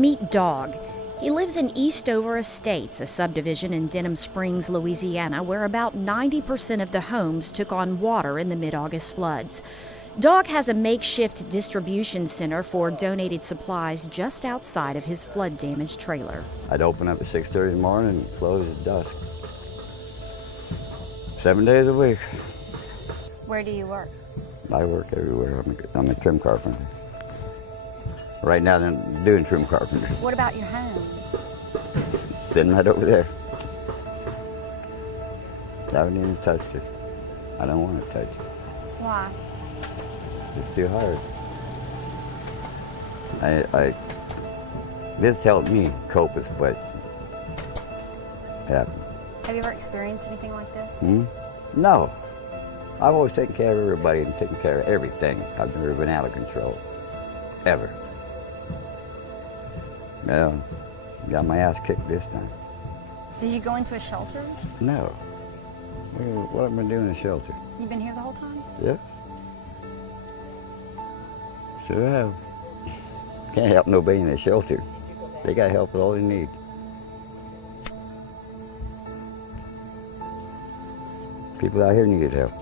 Meet Dog. He lives in Eastover Estates, a subdivision in Denham Springs, Louisiana, where about 90% of the homes took on water in the mid-August floods. Dog has a makeshift distribution center for donated supplies just outside of his flood-damaged trailer. I'd open up at 6:30 in the morning and close at dusk. 7 days a week. Where do you work? I work everywhere. I'm a trim carpenter. Right now, I'm doing trim carpenter. What about your home? Sitting right over there. I haven't even touched it. I don't want to touch it. Why? It's too hard. This helped me cope with what happened. Have you ever experienced anything like this? No. I've always taken care of everybody and taken care of everything. I've never been out of control. Ever. Well, got my ass kicked this time. Did you go into a shelter? No. What am I doing in a shelter? You've been here the whole time? Yeah. Sure have. Can't help nobody in a shelter. They got help with all they need. People out here needed help.